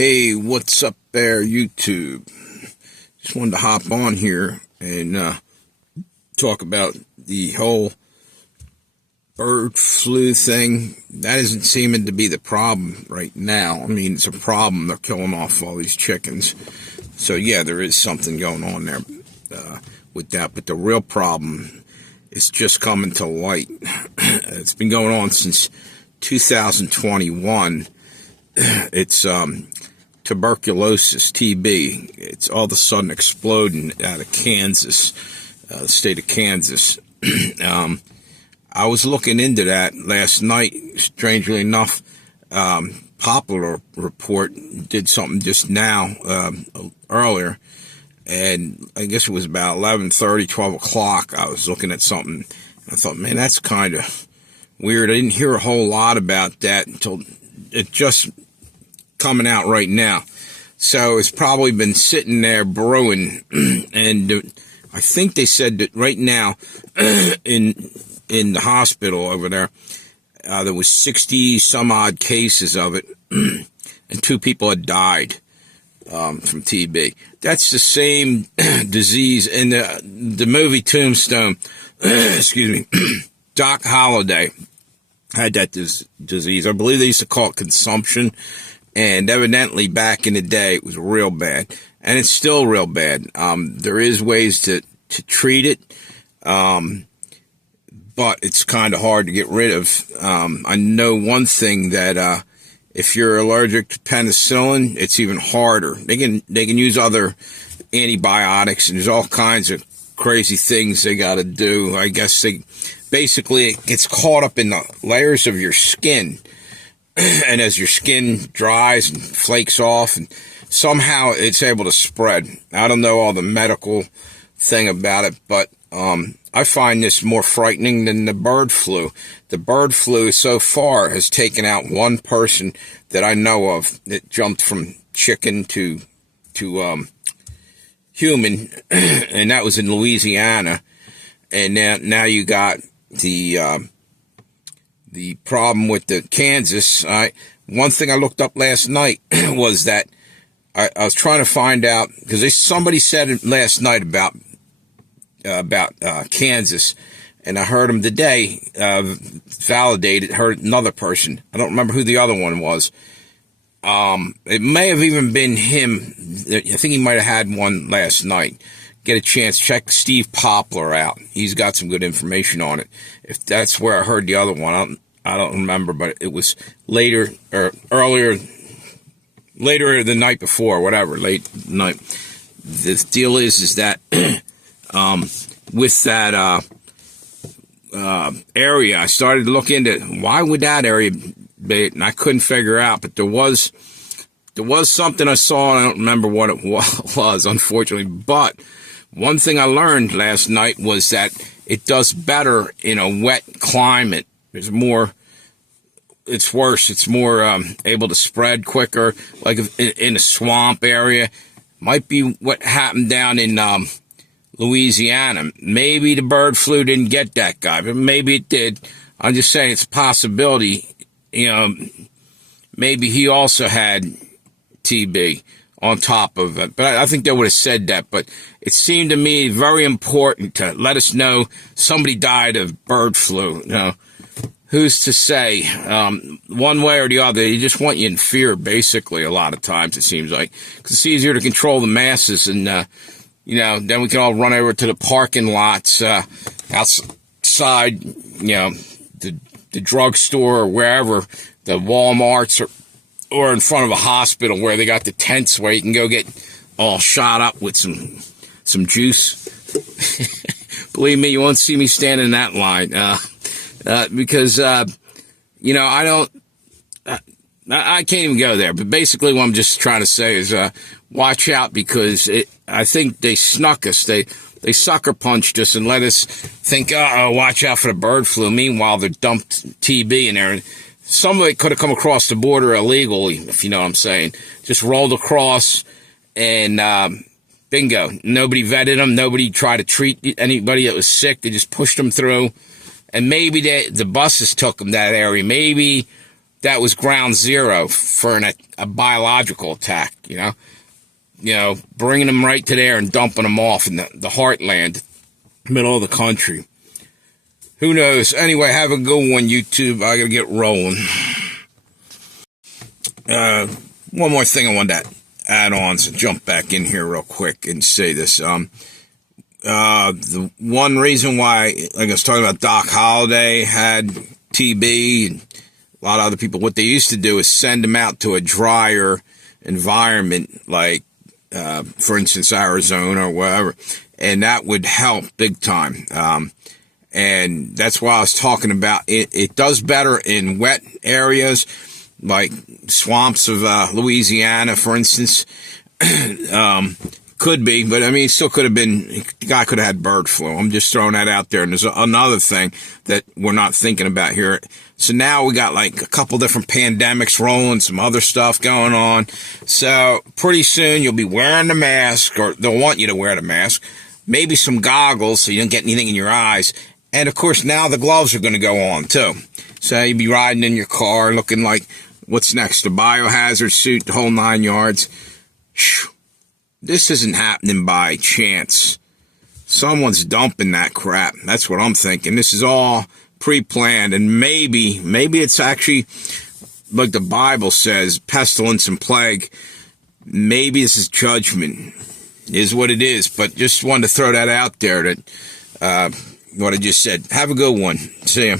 Hey, what's up there, YouTube? Just wanted to hop on here and talk about the whole bird flu thing. That isn't seeming to be the problem right now. I mean, it's a problem. They're killing off all these chickens. So, yeah, there is something going on there with that. But the real problem is just coming to light. It's been going on since 2021. It's tuberculosis, TB. It's all of a sudden exploding out of Kansas, the state of Kansas. I was looking into that last night. Strangely enough, Popular Report did something just now, earlier, and I guess it was about 11:30, 12 o'clock. I was looking at something, and I thought, man, that's kind of weird. I didn't hear a whole lot about that until it just coming out right now. So it's probably been sitting there brewing, and I think they said that right now in the hospital over there, there was 60 some odd cases of it, and 2 people had died from TB. That's the same disease in the movie Tombstone. Excuse me. Doc Holliday had that disease. I believe they used to call it consumption, and evidently back in the day it was real bad, and it's still real bad. There is ways to treat it, but it's kind of hard to get rid of. I know one thing, that if you're allergic to penicillin, it's even harder. They can use other antibiotics, and there's all kinds of crazy things they got to do. I guess basically it gets caught up in the layers of your skin, and as your skin dries and flakes off, and somehow it's able to spread. I don't know all the medical thing about it, but I find this more frightening than the bird flu. The bird flu so far has taken out one person that I know of that jumped from chicken to human, and that was in Louisiana. And now you got the problem with the Kansas. One thing I looked up last night was that I was trying to find out, because somebody said it last night about Kansas, and I heard him today validated. Heard another person. I don't remember who the other one was. It may have even been him. I think he might have had one last night. Get a chance, check Steve Poplar out. He's got some good information on it. If that's where I heard the other one, I don't remember, but it was later or earlier the night before, whatever, late night. The deal is that with that area, I started to look into why would that area be, and I couldn't figure out, but there was something I saw, and I don't remember what it was, unfortunately. But one thing I learned last night was that it does better in a wet climate. It's worse. It's more able to spread quicker, like in a swamp area. Might be what happened down in Louisiana. Maybe the bird flu didn't get that guy, but maybe it did. I'm just saying it's a possibility. Maybe he also had TB on top of it. But I think they would have said that. But it seemed to me very important to let us know somebody died of bird flu. Who's to say one way or the other? They just want you in fear, basically, a lot of times, it seems like. Because it's easier to control the masses, and, then we can all run over to the parking lots outside, the drugstore or wherever, the Walmarts, or in front of a hospital where they got the tents where you can go get all shot up with some juice. Believe me, you won't see me standing in that line. Because, I can't even go there. But basically what I'm just trying to say is, watch out, because I think they snuck us. They sucker punched us and let us think, watch out for the bird flu. Meanwhile, they dumped TB in there. Some of it could have come across the border illegally, if you know what I'm saying. Just rolled across, and bingo. Nobody vetted them. Nobody tried to treat anybody that was sick. They just pushed them through. And maybe the buses took them that area. Maybe that was ground zero for a biological attack, bringing them right to there and dumping them off in the heartland, middle of the country. Who knows? Anyway, have a good one, YouTube. I gotta get rolling. One more thing I wanted to add on, so jump back in here real quick and say this. The one reason why, like I was talking about, Doc Holliday had TB, and a lot of other people, what they used to do is send them out to a drier environment, like, for instance, Arizona or wherever, and that would help big time. And that's why I was talking about it does better in wet areas, like swamps of Louisiana, for instance. Could be, but I mean, it still could have been, the guy could have had bird flu. I'm just throwing that out there. And there's another thing that we're not thinking about here. So now we got like a couple different pandemics rolling, some other stuff going on. So pretty soon you'll be wearing the mask, or they'll want you to wear the mask, maybe some goggles so you don't get anything in your eyes. And of course now the gloves are going to go on too. So you'll be riding in your car looking like, what's next? The biohazard suit, the whole 9 yards. Whew. This isn't happening by chance. Someone's dumping that crap. That's what I'm thinking. This is all pre-planned, and maybe it's actually, like the Bible says, pestilence and plague. Maybe this is judgment, is what it is. But just wanted to throw that out there, that what I just said. Have a good one. See ya.